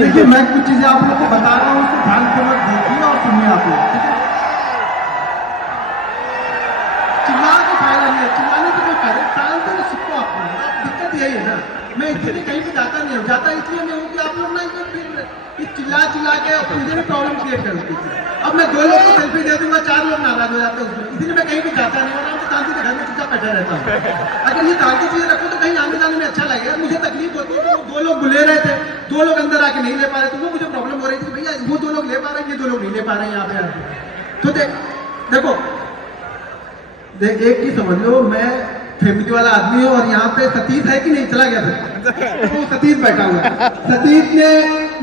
देखिए मैं कुछ चीजें आप लोग को बता रहा हूँ, उसको ध्यानपूर्वक देखिए और सुनिए आप लोग, ठीक है? चिल्ला के फायदा नहीं है, चिल्लाने से कोई फायदा टालते तो सबको आपको दिक्कत यही है ना। मैं इसलिए कहीं भी जाता नहीं हूँ, जाता इसलिए नहीं हूँ कि आप लोग ना फिर चिल्ला के मुझे भी प्रॉब्लम क्रिएट कर देती है। अब मैं 2 लोग को सेल्फी दे दूंगा, 4 लोग नाराज हो जाते हैं उसमें, इसलिए मैं कहीं भी जाता नहीं हूँ, आराम से शांति से घर में चुपचाप बैठा रहता हूँ। अगर ये ताकि चीजें रखो तो कहीं आने जाने में अच्छा लगेगा। मुझे तकलीफ होती है कि 2 लोग बुले रहे थे, 2 लोग अंदर आके नहीं ले पा रहे, तो वो मुझे प्रॉब्लम हो रही थी भैया वो 2 लोग ले पा रहे हैं, ये 2 लोग नहीं ले पा रहे हैं यहाँ पे आके। तो देखो एक चीज समझ लो, मैं फैमिली वाला आदमी हूँ और यहाँ पे सतीश है कि नहीं, चला गया था तो वो सतीश बैठा हुआ है। सतीश ने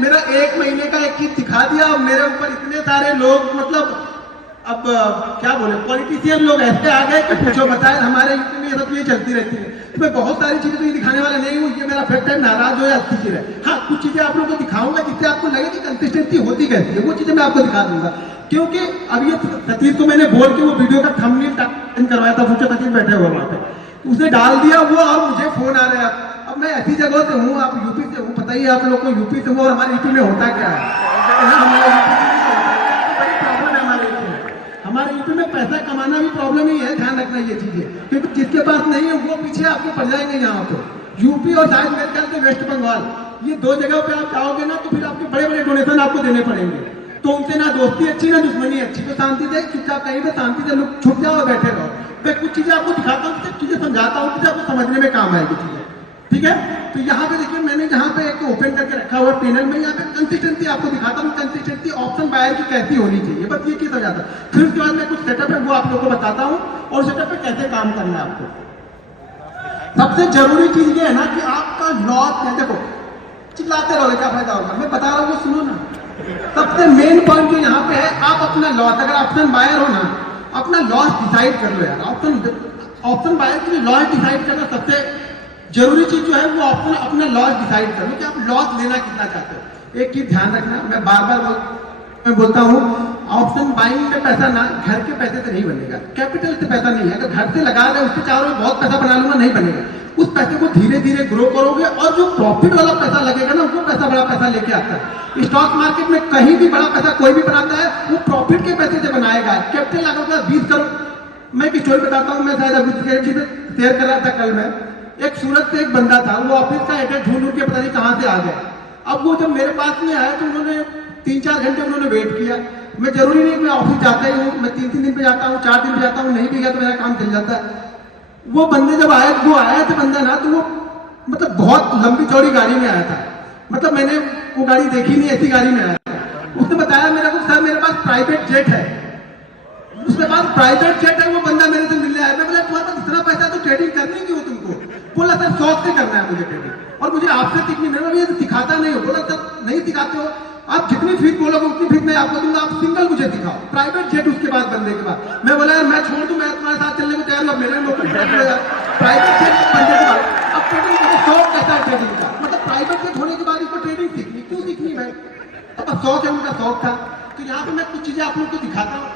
मेरा 1 महीने का एक चीज दिखा दिया और मेरे ऊपर इतने सारे लोग, मतलब अब क्या बोले, पॉलिटिशियन लोग ऐसे आ गए कि पूछो बताए। हमारे यूपी में ये सब चीजें चलती रहती है, तो मैं बहुत सारी चीजें तो ये दिखाने वाला नहीं हूँ, ये मेरा फैक्ट है, नाराज हो या अच्छी चीज है। हाँ कुछ चीजें आप लोगों को दिखाऊंगा जिससे आपको लगे कि कंसिस्टेंसी होती कैसी है, वो चीजें मैं आपको दिखा दूंगा। क्योंकि अब ये सतीश को मैंने बोल के वो वीडियो का थंबनेल करवाया था, सोचा सतीश बैठे हुआ वहां पे, उसने डाल दिया वो, और मुझे फोन आ रहा है। अब मैं ऐसी जगह से हूँ, आप यूपी से हूँ, पता ही है आप लोग को यूपी से हूँ, और हमारे यूपी में होता क्या है, बड़ी प्रॉब्लम है हमारे यूपी में। हमारे यूपी में पैसा कमाना भी प्रॉब्लम ही है, ध्यान रखना ये चीजें, क्योंकि जिसके पास नहीं है वो पीछे आपके पड़ जाएंगे। यहाँ पे यूपी और शायद मेरे ख्याल से वेस्ट बंगाल, ये 2 जगह पे आप जाओगे ना तो फिर आपके बड़े बड़े डोनेशन आपको देने पड़ेंगे। तो उनसे ना दोस्ती अच्छी ना दुश्मनी अच्छी, तो शांति से चुपचाप कहीं पे शांति से लोग छुप जाओ और बैठे रहो। मैं कुछ चीजें आपको दिखाता हूँ, कुछ चीजें समझाता हूँ कि आपको समझने में काम आएगी चीजें, ठीक है? तो यहाँ पे देखिए मैंने जहाँ पे एक ओपन करके रखा हुआ पैनल में, यहाँ पे कंसिस्टेंसी आपको दिखाता हूँ, कंसिस्टेंसी ऑप्शन बायर की कैसी होनी चाहिए, बस ये चीज समझाता हूँ। फिर उसके बाद मैं कुछ सेटअप है वो आप लोग को बताता हूँ, और सेटअप पे कैसे काम करना है आपको। सबसे जरूरी चीज ये है ना कि आपका लॉस है, देखो चिल्लाते रहोगे क्या फायदा होगा, मैं बता रहा हूँ वो सुनो ना। सबसे मेन पॉइंट जो यहाँ पे है, आप अपना लॉस, अगर ऑप्शन बायर हो ना, अपना लॉस डिसाइड कर लो यार। ऑप्शन बायर के लिए लॉस डिसाइड करना सबसे जरूरी चीज जो है वो ऑप्शन अपना लॉस डिसाइड कर लो कि आप लॉस लेना कितना चाहते हो। एक चीज ध्यान रखना, मैं बार बार बोलता हूँ, ऑप्शन बाइंग में पैसा ना घर के पैसे से नहीं बनेगा, कैपिटल से पैसा नहीं है। अगर घर से लगा रहे उसके चारों में बहुत पैसा बना लूंगा, नहीं बनेगा। उस पैसे को धीरे धीरे ग्रो करोगे, और जो प्रॉफिट वाला पैसा लगेगा ना वो पैसा बड़ा पैसा लेके आता है। स्टॉक मार्केट में कहीं भी बड़ा पैसा कोई भी बनाता है वो प्रॉफिट के पैसे से बनाएगा। कैपिटल लगाओगे 20 करोड़। मैं एक स्टोरी बताता हूँ, मैं शायद अभी शेयर कर रहा था कल में। एक सूरत से एक बंदा था, वो ऑफिस का एड्रेस ढूंढ के पता नहीं कहाँ से आ गए। अब वो जब मेरे पास में आया तो उन्होंने 3-4 घंटे उन्होंने वेट किया। मैं जरूरी नहीं मैं ऑफिस जाता ही हूँ, मैं 3-3 दिन पे जाता हूँ, 4 दिन पे जाता हूँ, नहीं भी गया तो मेरा काम चल जाता है। वो बंदे जब आया, वो आया था बंदा ना, तो वो मतलब बहुत लंबी चौड़ी गाड़ी में आया था, मतलब मैंने वो गाड़ी देखी नहीं, ऐसी गाड़ी में आया था। उसने बताया मेरे को, सर मेरे पास प्राइवेट जेट है, उसके पास प्राइवेट जेट है। वो बंदा मेरे से मिलने आया, मैं बोला तुम्हारे पास इतना पैसा तो ट्रेडिंग करनी क्यों तुमको? बोला सर शौक से करना है मुझे ट्रेडिंग, और मुझे आपसे सीखनी नहीं, तो सिखाता नहीं हो। बोला सर नहीं सिखाते हो, आप जितनी फीस बोलोगे उतनी फीस मैं आपको दूंगा, आप सिंगल मुझे सिखाओ प्राइवेट जेट। उसके बाद बंदे के बाद मैं बोला यार मैं छोड़ दूं, मैं तुम्हारे साथ चलने को तैयार हूँ, मेरे प्राइवेट जेट बंदे के बाद। अब ट्रेडिंग मुझे शौक कैसा है ट्रेडिंग का, मतलब प्राइवेट जेट होने के बाद इसको ट्रेडिंग सीखनी, क्यों सीखनी भाई? अब शौक है, उनका शौक था। तो यहाँ पे मैं कुछ चीजें आप लोग को दिखाता हूँ।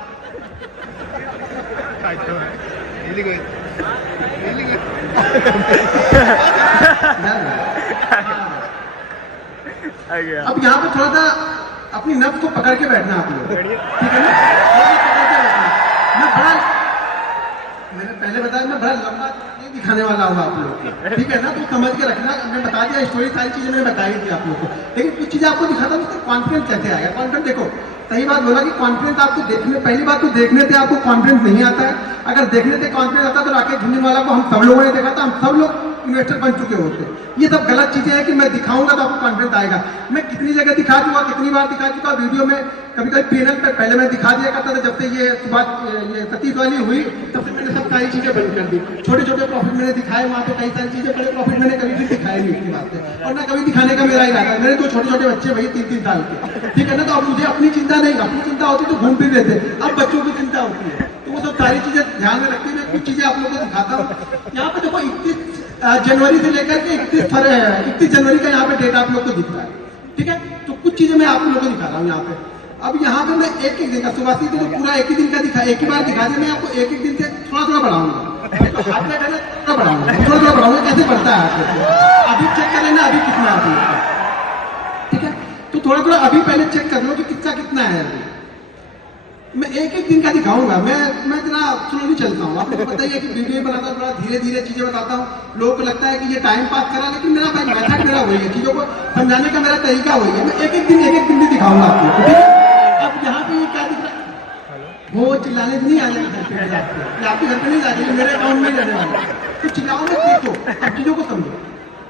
अब यहाँ पे थोड़ा सा अपनी नब्ज को पकड़ के बैठना आप लोग, ठीक है ना? मैं बड़ा, मैंने पहले बताया मैं बड़ा लंबा नहीं दिखाने वाला हूँ आप लोग को, ठीक है ना? तो समझ के रखना, मैं बता दिया स्टोरी, सारी चीजें मैंने बताई थी आप लोग को, लेकिन कुछ चीजें आपको दिखाता हूँ उसका कॉन्फिडेंस कैसे आएगा। कॉन्फिडेंस देखो, सही बात बोला कि कॉन्फिडेंस आपको देखने, पहली बात तो देखने से आपको कॉन्फिडेंस नहीं आता है। अगर देखने से कॉन्फिडेंस आता तो राकेश झुंझुनवाला को हम सब लोगों ने देखा था, हम सब लोग इन्वेस्टर बन चुके होते। ये सब गलत चीजें हैं कि मैं दिखाऊंगा तो आपको कॉन्फिडेंस आएगा। मैं कितनी जगह दिखा चुका, कितनी बार दिखा चुका वीडियो में, कभी कभी पैनल पे पहले मैं दिखा दिया करता था। जब से ये ये सतीश वाली हुई तब से मैंने सब सारी चीजें बंद कर दी। छोटे छोटे प्रॉफिट मैंने दिखाए वहाँ पे, कई सारी चीजें, बड़े प्रॉफिट मैंने कभी भी दिखाए नहीं उसकी बात है, और ना कभी दिखाने का मेरा इरादा। मेरे 2 छोटे छोटे बच्चे भाई 3-3 साल के, ठीक है ना? तो अब मुझे अपनी चिंता नहीं, अपनी चिंता होती तो घूम फिर लेते, अब बच्चों की चिंता होती है। तो वो सब सारी चीजें ध्यान में रखते हुए कुछ चीजें आप लोगों को दिखाता हूँ। यहाँ पे देखो 31 जनवरी से लेकर के 31 जनवरी का यहाँ पे डेट आप लोग को दिख रहा है, ठीक है? तो कुछ चीजें मैं आप लोगों को दिखा रहा हूँ यहाँ पे। अब यहाँ पे मैं एक दिन का, सुबह से तो पूरा एक ही दिन का दिखा, एक ही बार दिखा दिया। मैं आपको एक दिन से थोड़ा थोड़ा बढ़ाऊंगा, हाथ में थोड़ा बढ़ाऊंगा, कैसे बढ़ता है हाथ में, अभी चेक कर लेना अभी कितना है, ठीक है? तो थोड़ा थोड़ा अभी पहले चेक कर लो कि कितना कितना है अभी। मैं एक एक दिन का दिखाऊंगा। मैं इतना स्लोली चलता हूँ, आपको पता ही है कि वीडियो बनाता हूँ, थोड़ा धीरे धीरे चीजें बताता हूँ। लोगों को लगता है कि ये टाइम पास करा, लेकिन मेरा भाई मेथड मेरा वही है, चीजों को समझाने का मेरा तरीका वही है। मैं एक एक दिन भी दिखाऊंगा आपको, ठीक है। अब यहाँ पे ये क्या दिख रहा है, वो चिल्लाने नहीं आ जाएगा आपके घर पे नहीं जाएगी, मेरे अकाउंट में जाने वाला। तो चिल्लाओ में देखो, अब चीजों को समझो।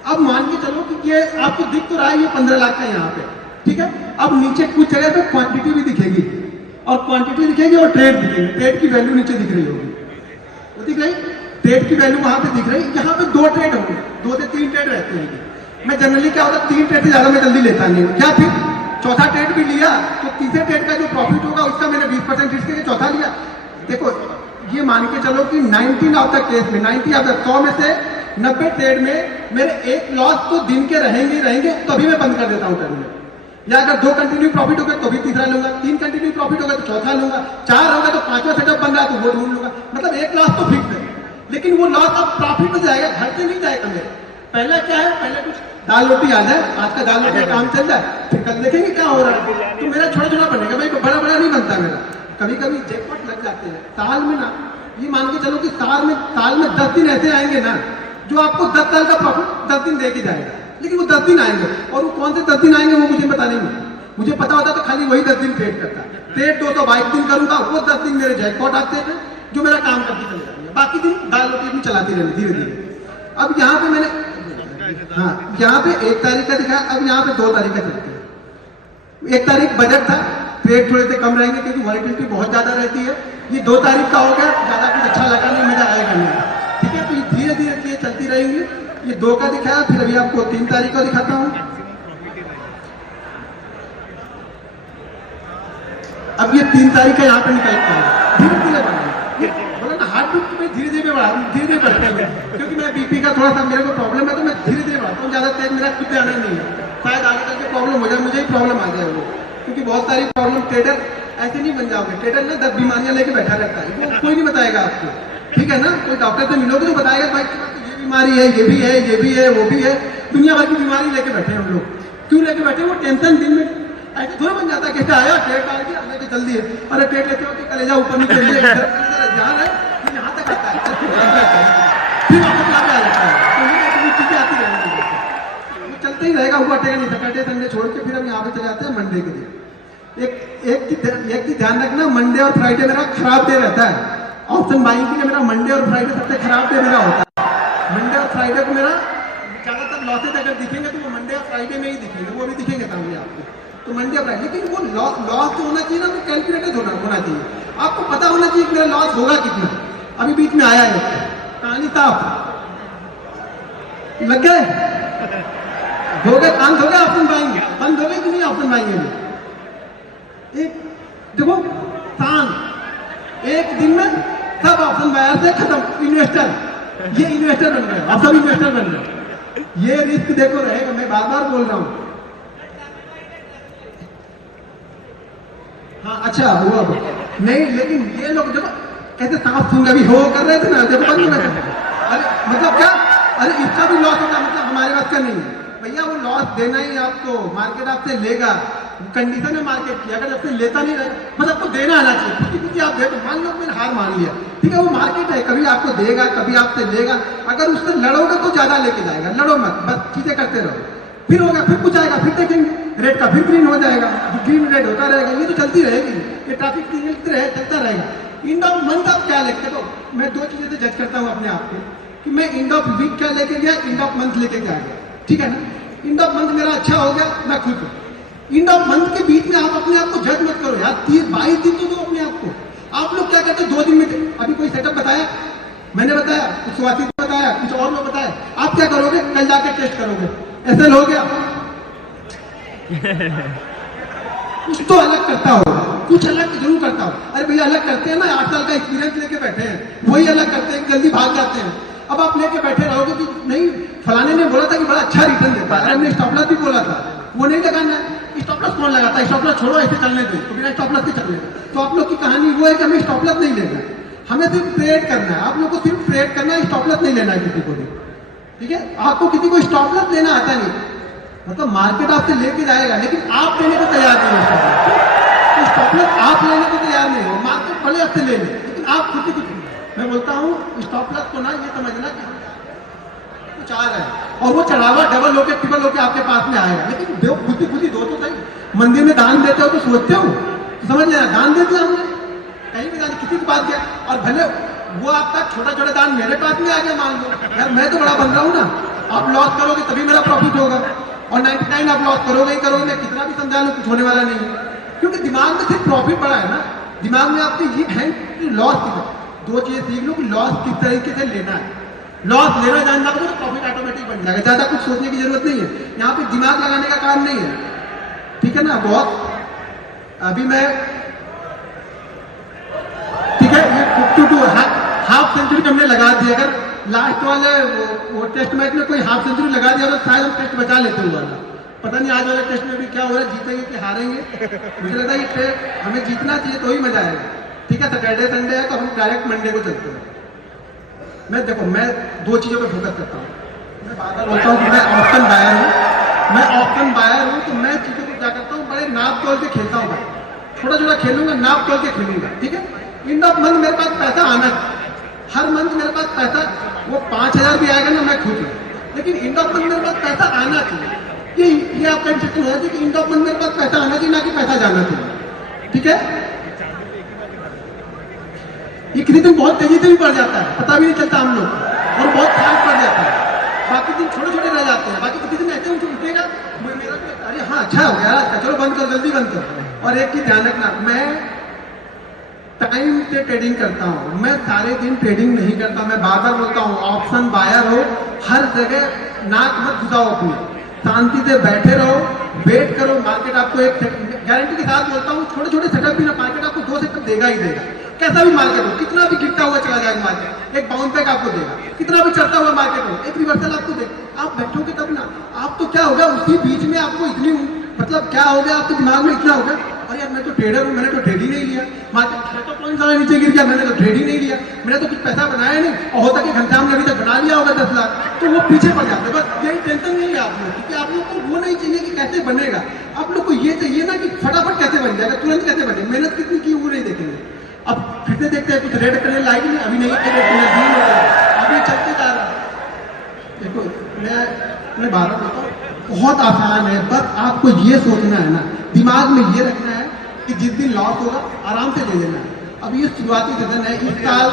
अब मान के चलो कि ये आपको दिख तो रहा है, ये 15 लाख का यहाँ पे, ठीक है। अब नीचे कुछ जगह पे क्वांटिटी भी दिखेगी, और क्वांटिटी दिखेगी और ट्रेड दिखेगी। ट्रेड की वैल्यू नीचे दिख रही होगी, वो दिख रही, ट्रेड की वैल्यू वहां पे दिख रही। यहाँ पे 2 ट्रेड होंगे, 2 से 3 ट्रेड रहते हैं। मैं जनरली क्या होता है, 3 ट्रेड से ज्यादा मैं जल्दी लेता नहीं हूँ। क्या फिर चौथा ट्रेड भी लिया तो तीसरे ट्रेड का जो प्रॉफिट होगा उसका मैंने 20% रिस्क के चौथा लिया। देखो ये मान के चलो कि 90 ऑफ द केस में, 90 ऑफ द 100 में से 90 ट्रेड में मेरे एक लॉस तो दिन के रहेंगे, तभी मैं बंद कर देता हूँ ट्रेड में। या अगर 2 कंटिन्यू प्रॉफिट हो गए तो भी तीसरा लूंगा, 3 कंटिन्यू प्रॉफिट हो गए तो चौथा लूंगा, 4 हो गए तो 5वां सेटअप बन रहा है तो वो ढूंढ लूंगा। मतलब एक लॉस तो फिक्स है, लेकिन वो लॉस अब प्रॉफिट में जाएगा, घर से नहीं जाएगा मेरे। पहले क्या है, पहले कुछ दाल रोटी आ जाए, आज का दाल रोटी काम चल जाए, फिर कल देखेंगे क्या हो रहा है। तो मेरा छोटा छोटा बनेगा भाई, बड़ा बड़ा नहीं बनता मेरा। कभी कभी जैकपॉट लग जाते हैं साल में ना, ये मान के चलो कि साल में 10 दिन ऐसे आएंगे ना जो आपको 10 साल का प्रॉफिट 10 दिन दे के जाएगा। लेकिन वो 10 दिन आएंगे, और वो कौन से 10 दिन आएंगे वो मुझे पता नहीं। मुझे पता होता तो खाली वही 10 दिन ट्रेड करता। ट्रेड 222 दिन करूंगा, वो 10 दिन मेरे जैकपॉट आते हैं जो मेरा काम करके चले जाते हैं। बाकी दिन दाल रोटी अपनी चलाती रहनी धीरे धीरे। अब यहाँ पे मैंने, हाँ यहाँ पे 1 तारीख का दिखाया, अब यहाँ पे 2 तारीख का चलते हैं। 1 तारीख बजट था, ट्रेड थोड़े से कम रहेंगे क्योंकि वॉलिटिलिटी बहुत ज्यादा रहती है। ये 2 तारीख का हो गया, ज्यादा कुछ अच्छा लगा नहीं, मजा आएगा नहीं, ठीक है। तो ये धीरे धीरे चीजें चलती रहेंगी। ये 2 का दिखाया, फिर अभी आपको 3 तारीख का दिखाता हूँ। अब ये 3 तारीख का यहाँ पे निकलता है, धीरे धीरे बोला ना, हार्ट बीट में धीरे धीरे बढ़ते हैं, क्योंकि मैं बीपी का थोड़ा सा मेरे को प्रॉब्लम है, तो मैं धीरे धीरे बढ़ाता हूँ। ज्यादा तेज मेरा खुद आना नहीं है, शायद आगे चल के प्रॉब्लम हो जाए, मुझे ही प्रॉब्लम आ जाए वो। क्योंकि बहुत सारी प्रॉब्लम, ट्रेडर ऐसे नहीं बन जाओगे। ट्रेडर ना 10 बीमारियां लेके बैठा रहता है, वो कोई नहीं बताएगा आपको, ठीक है ना। कोई डॉक्टर से मिलोगे तो बताएगा भाई ये बीमारी है, ये भी है, ये भी है, वो भी है। दुनिया भर की बीमारी लेके बैठे हैं हम लोग। क्यों लेके बैठे? वो टेंशन दिन में ऐसे थोड़ा बन जाता है, कैसे आया ट्रेड डाल दिया, लेके चल दिए। अरे ट्रेड लेते हो कि कलेजा ऊपर नीचे जहाँ है यहाँ तक आता है, फिर वापस यहाँ पे आ जाता है। तो चीजें आती रहेंगी, वो चलते ही रहेगा, वो अटेगा नहीं। सैटरडे संडे छोड़ के फिर हम यहाँ पे चले जाते हैं मंडे के दिन। एक चीज ध्यान रखना, मंडे और फ्राइडे मेरा खराब डे रहता है। ऑप्शन बाइंग के लिए मेरा मंडे और फ्राइडे सबसे खराब डे मेरा होता है। मंडे और फ्राइडे को मेरा ज्यादातर लॉसेज अगर दिखेंगे तो वो मंडे और फ्राइडे में ही दिखेंगे, वो भी दिखेंगे सामने आपको। तो मंडे और फ्राइडे, लेकिन वो लॉस जो होना चाहिए ना, वो कैलकुलेटेड होना चाहिए। आपको पता होना चाहिए कि मेरा लॉस होगा कितना। अभी बीच में आया है कहानी साफ लग गए, हो गए कांत हो गए, ऑप्शन बाइंग बंद हो गए कि नहीं? ऑप्शन बाइंग में एक देखो शान, एक दिन में सब ऑप्शन बायर से खत्म। इन्वेस्टर, ये इन्वेस्टर बन गए, आप सब इन्वेस्टर बन गए। ये रिस्क देखो रहेगा, मैं बार बार बोल रहा हूं। हाँ अच्छा हुआ नहीं, लेकिन ये लोग देखो कैसे सांप सूंघ अभी हो कर रहे थे ना, देखो बंद हो रहे थे। अरे मतलब क्या, अरे इसका भी लॉस होगा, मतलब हमारे पास का नहीं है भैया। वो लॉस देना ही आपको, मार्केट आपसे लेगा, कंडीशन है मार्केट की। अगर आपसे लेता नहीं रहे, बस आपको देना आना चाहिए। क्योंकि आप दे, मान लो मैंने हार मान लिया, ठीक है, वो मार्केट है, कभी आपको देगा कभी आपसे लेगा। अगर उससे लड़ोगे तो ज्यादा लेके जाएगा, लड़ो मत, बस चीजें करते रहो। फिर होगा, फिर कुछ आएगा, फिर देखेंगे रेड का, फिर ग्रीन हो जाएगा, ग्रीन रेड होता रहेगा। ये तो चलती रहेगी, ये ट्रैफिक सिग्नल रहे चलता रहेगा। एंड ऑफ मंथ आप क्या लेके, देखो मैं 2 चीजें से जज करता हूँ अपने आप को, कि मैं एंड ऑफ वीक क्या लेके गया, एंड ऑफ मंथ लेके क्या गया, ठीक है ना। एंड ऑफ मंथ मेरा अच्छा हो गया, मैं खुश हूँ। एंड ऑफ मंथ के बीच में आप अपने आप को जज मत करो यार, 22 दिन तो दो अपने आप को। आप लोग क्या करते हैं 2 दिन में, अभी कोई सेटअप बताया, मैंने बताया, कुछ सुहासी ने बताया, कुछ और लोग बताया, आप क्या करोगे, कल जाके टेस्ट करोगे, ऐसे हो गया। कुछ तो अलग करता हो, कुछ अलग जरूर करता हो। अरे भैया अलग करते हैं ना, 8 साल का एक्सपीरियंस लेके बैठे हैं, वही अलग करते हैं, जल्दी भाग जाते हैं। अब आप लेके बैठे रहोगे कि नहीं फलाने ने बोला था कि बड़ा अच्छा रिटर्न देता है, हमने स्टॉप लॉस भी बोला था, वो नहीं लगाना है। स्टॉप लॉस कौन लगाता है? स्टॉप लॉस छोड़ो, ऐसे चलने दो, तो बिना स्टॉप लॉस के चलने। तो आप लोग की कहानी वो है कि हमें स्टॉप लॉस नहीं लेना है, हमें सिर्फ ट्रेड करना है। आप लोग को सिर्फ ट्रेड करना है, स्टॉप लॉस नहीं लेना है किसी को भी, ठीक है। आपको किसी को स्टॉप लॉस लेना आता नहीं, मतलब मार्केट आपसे लेके जाएगा, लेकिन आप लेने को तैयार नहीं हो। तो स्टॉप लॉस आप लेने को तैयार नहीं हो, मार्केट भले आपसे ले ले, लेकिन आप खुद ही कुछ। मैं बोलता हूँ स्टॉप लॉस को ना ये समझना कि हम कुछ आ रहा है और वो चढ़ावा डबल होके ट्रिपल होके आपके पास में आएगा, लेकिन दो खुद ही दो तो सही। मंदिर में दान देते हो तो सोचते हो, समझ लेना दान दे दिया हमने, कहीं भी दान किसी की बात किया, और भले वो आपका छोटा छोटा दान मेरे पास में आ गया, मान लो यार मैं तो बड़ा बन रहा हूँ ना, आप लॉस करोगे तभी मेरा प्रॉफिट होगा, और 99 आप लॉस करोगे ही करोगे, मैं कितना भी समझा लूँ कुछ होने वाला नहीं है, क्योंकि दिमाग में सिर्फ प्रॉफिट बड़ा है ना, दिमाग में आपके ये है कि लॉस की दो चीजें सीख लो कि लॉस किस तरीके से लेना है। लॉस लेना जानना तो प्रॉफिट ऑटोमेटिक बन जाएगा, ज्यादा कुछ सोचने की जरूरत नहीं है, यहाँ पे दिमाग लगाने का काम नहीं है, ठीक है ना। बहुत अभी मैं ठीक है ये 52 हाफ सेंचुरी हमने लगा दी, अगर लास्ट वाले वो टेस्ट मैच में कोई हाफ सेंचुरी लगा दिया तो शायद हम टेस्ट बचा लेते हुआ ना, पता नहीं आज वाले टेस्ट में भी क्या हो रहा है, जीतेंगे कि हारेंगे। मुझे लगता है ये टेस्ट हमें जीतना चाहिए तो ही मजा आएगा, ठीक है। सैटरडे संडे है तो हम डायरेक्ट मंडे को चलते हैं। मैं देखो मैं दो चीजों पे फोकस करता हूँ, मैं बार बार बोलता हूँ कि मैं ऑप्शन बायर हूँ, मैं ऑप्शन बायर हूँ, तो मैं चीजों को क्या करता हूँ बड़े नाप तोल के खेलता हूँ भाई, छोटा छोटा खेलूंगा नाप तोल के खेलूंगा, ठीक है। एंड ऑफ मंथ मेरे पास पैसा आना, हर मंथ मेरे पास पैसा, वो 5000 भी आएगा ना मैं खुश हूँ, लेकिन एंड ऑफ मंथ मेरे पास पैसा आना चाहिए, ये आपका इंस्ट्रक्शन होना चाहिए कि एंड ऑफ मंथ मेरे पास पैसा आना चाहिए, ना कि पैसा जाना चाहिए, ठीक है। ये किसी दिन बहुत तेजी से भी बढ़ जाता है, पता भी नहीं चलता हम लोग, और बहुत फास्ट बढ़ जाता है, बाकी दिन छोटे छोटे रह जाते हैं, बाकी किसी दिन ऐसे उठेगा मेरा अरे हाँ अच्छा हो गया, चलो बंद करो जल्दी बंद करो। और एक चीज ध्यान रखना, मैं टाइम से ट्रेडिंग करता हूँ, मैं सारे दिन ट्रेडिंग नहीं करता, मैं बार बार बोलता हूँ ऑप्शन बायर हो, हर जगह नाक मत घुसाओ अपनी, शांति से बैठे रहो, वेट करो, मार्केट आपको एक गारंटी के साथ बोलता हूँ छोटे छोटे सेटअप भी ना मार्केट आपको 2 सेटअप देगा ही देगा, कैसा भी मार्केट हो, कितना भी गिरता हुआ चला जाएगा मार्केट, एक बाउंस बैक आपको देगा, कितना भी चढ़ता हुआ मार्केट हो एक रिवर्सल आपको देगा, आप बैठोगे तब ना, आप तो क्या होगा उसी बीच में आपको इतनी मतलब क्या हो गया आपके दिमाग में इतना होगा, और यार मैं तो ट्रेडर हूँ, मैंने तो ट्रेड ही नहीं लिया, मार्केट तो पॉइंट सारा नीचे गिर गया, मैंने तो ट्रेड ही नहीं लिया, मैंने तो कुछ पैसा बनाया नहीं, और होता कि घंटा हमने अभी तक बना लिया होगा 10 लाख, तो वो पीछे पड़ जाते हैं। बस यही टेंशन नहीं है आप लोग, क्योंकि आप लोग को वो नहीं चाहिए कि कैसे बनेगा, आप लोग को ये चाहिए ना कि फटाफट कैसे बन जाएगा, तुरंत कैसे बने, मेहनत कितनी की वो नहीं देखेंगे। अब फिर से देखते हैं कुछ रेड कलर लाएगी अभी नहीं, अभी चलते जा रहा है। देखो मैं बात करता हूँ, बहुत आसान है, बस आपको ये सोचना है ना, दिमाग में ये रखना है कि जिस दिन लॉस होगा आराम से ले लेना है। अब ये शुरुआती सीजन है, इस साल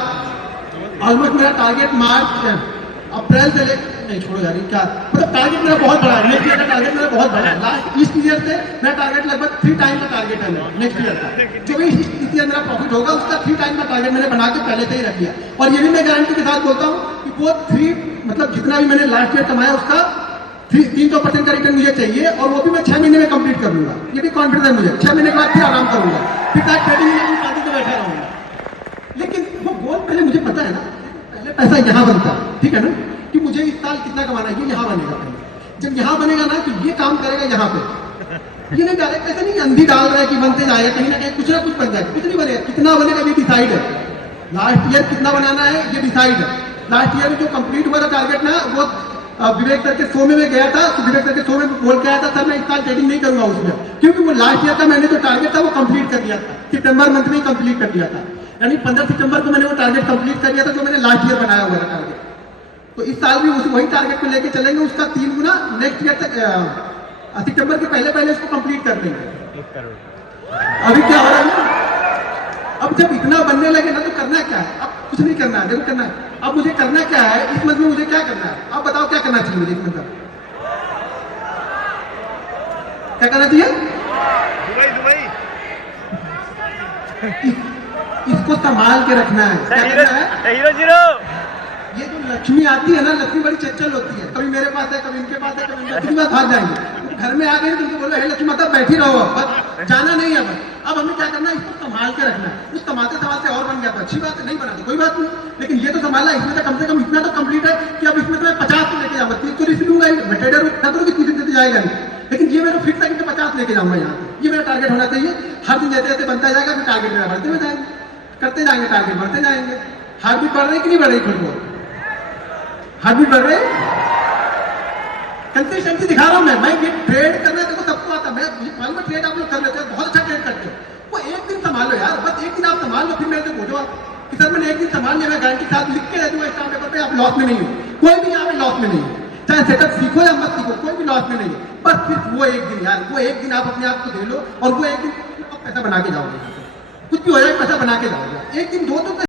ऑलमोस्ट मेरा टारगेट मार्च अप्रैल से नहीं छोड़ो जा रही क्या, मतलब टारगेट मेरा बहुत बड़ा है, नेक्स्ट ईयर का टारगेट मेरा बहुत बड़ा है, लास्ट इस ईयर से मेरा टारगेट लगभग 3 टाइम का टारगेट है मेरा नेक्स्ट ईयर का, जो भी इस ईयर मेरा प्रॉफिट होगा उसका 3 टाइम का टारगेट मैंने बना के पहले से ही रख दिया, और ये भी मैं गारंटी के साथ बोलता हूँ कि वो 3 मतलब जितना भी मैंने लास्ट ईयर कमाया उसका 300% का रिटर्न मुझे चाहिए, और वो भी मैं 6 महीने में कंप्लीट कर लूंगा, ये भी कॉन्फिडेंस है मुझे, 6 महीने के बाद फिर आराम करूंगा, फिर तक ट्रेडिंग में शांति से बैठा रहूंगा। लेकिन वो गोल पहले मुझे पता है ना, पहले पैसा यहाँ बनता है, ठीक है ना, कि मुझे इस साल कितना कमाना है, ये यहाँ बनेगा पहले, जब यहाँ बनेगा ना तो ये काम करेगा यहाँ पे, ये नहीं डायरेक्ट ऐसा नहीं अंधी डाल रहा है कि बनते जाएगा, कहीं ना कहीं कुछ ना कुछ बन जाएगा, कुछ नहीं बनेगा, कितना बनेगा ये डिसाइड है, लास्ट ईयर कितना बनाना है ये डिसाइड है। लास्ट ईयर में जो कंप्लीट हुआ था टारगेट ना, वो विवेक सर के शो में मैं गया था, तो विवेक सर के शो में बोल के आया था सर मैं इस साल ट्रेडिंग नहीं करूंगा उसमें, क्योंकि वो लास्ट ईयर का मैंने जो टारगेट था वो कंप्लीट कर दिया था, सितंबर मंथ में ही कंप्लीट कर दिया था, यानी 15 सितंबर को मैंने वो टारगेट कंप्लीट कर दिया था जो मैंने लास्ट ईयर बनाया हुआ था टारगेट। तो इस साल भी वही टारगेट को लेके चलेंगे, उसका 3 गुना नेक्स्ट ईयर तक सितंबर के पहले इसको कंप्लीट कर देंगे। अभी क्या हो रहा है, अब जब इतना बनने लगे ना तो करना क्या है, अब कुछ नहीं करना है, देखो करना है, अब मुझे करना क्या है इस मंथ में, मुझे क्या करना है, आप बताओ क्या करना चाहिए मुझे इस मंथ में, क्या करना चाहिए, दुबई इसको संभाल के रखना है, क्या करना है, हीरो ये जो लक्ष्मी आती है ना, लक्ष्मी बड़ी चंचल होती है, कभी मेरे पास है कभी इनके पास है, कभी लक्ष्मी पास भाग जाएंगे, घर में आ गए तुमको बोलो हे लक्ष्मी माता बैठी रहो, बस जाना नहीं है, बस अब हमें क्या करना है, इसको संभाल के रखना है। उस संभालते और बन गया तो अच्छी बात है, नहीं बना तो कोई बात नहीं, लेकिन ये तो संभालना, इसमें तो कम से कम इतना तो कंप्लीट है कि अब इसमें तो मैं 50 तो लेके जाऊंगा, 30 तो रिस्क लूंगा ही, ट्रेडर ना करो कि 30 देते जाएगा नहीं, लेकिन ये मेरा फिक्स है कि 50 लेके जाऊंगा यहाँ, ये मेरा टारगेट होना चाहिए। हर दिन जैसे जैसे बनता जाएगा फिर टारगेट मेरा बढ़ते हुए जाएंगे, करते जाएंगे, टारगेट बढ़ते जाएंगे। हार्ट बीट बढ़ रही कि नहीं बढ़ रही, खुद को हार्ट बीट बढ़ रही, कंसिस्टेंसी दिखा रहा हूँ मैं ये ट्रेड करना देखो सबको आता है। मैं मालूम है ट्रेड आप लोग कर लेते हो, बहुत अच्छा ट्रेड करते हो। वो एक दिन संभालो यार, बस एक दिन आप संभाल लो, फिर मेरे से पूछो आप कि सर मैंने एक दिन संभाल लिया, मैं गारंटी साथ लिख के दे दूंगा स्टाम्प पेपर पे, आप लॉस में नहीं हो। कोई भी यहाँ पे लॉस में नहीं है, चाहे सेटअप सीखो या मत सीखो, कोई भी लॉस में नहीं है। बस सिर्फ वो एक दिन यार, वो एक दिन आप अपने आप को दे लो और वो एक दिन आप पैसा बना के जाओगे। कुछ भी हो जाए पैसा बना के जाओगे। एक दिन दो तो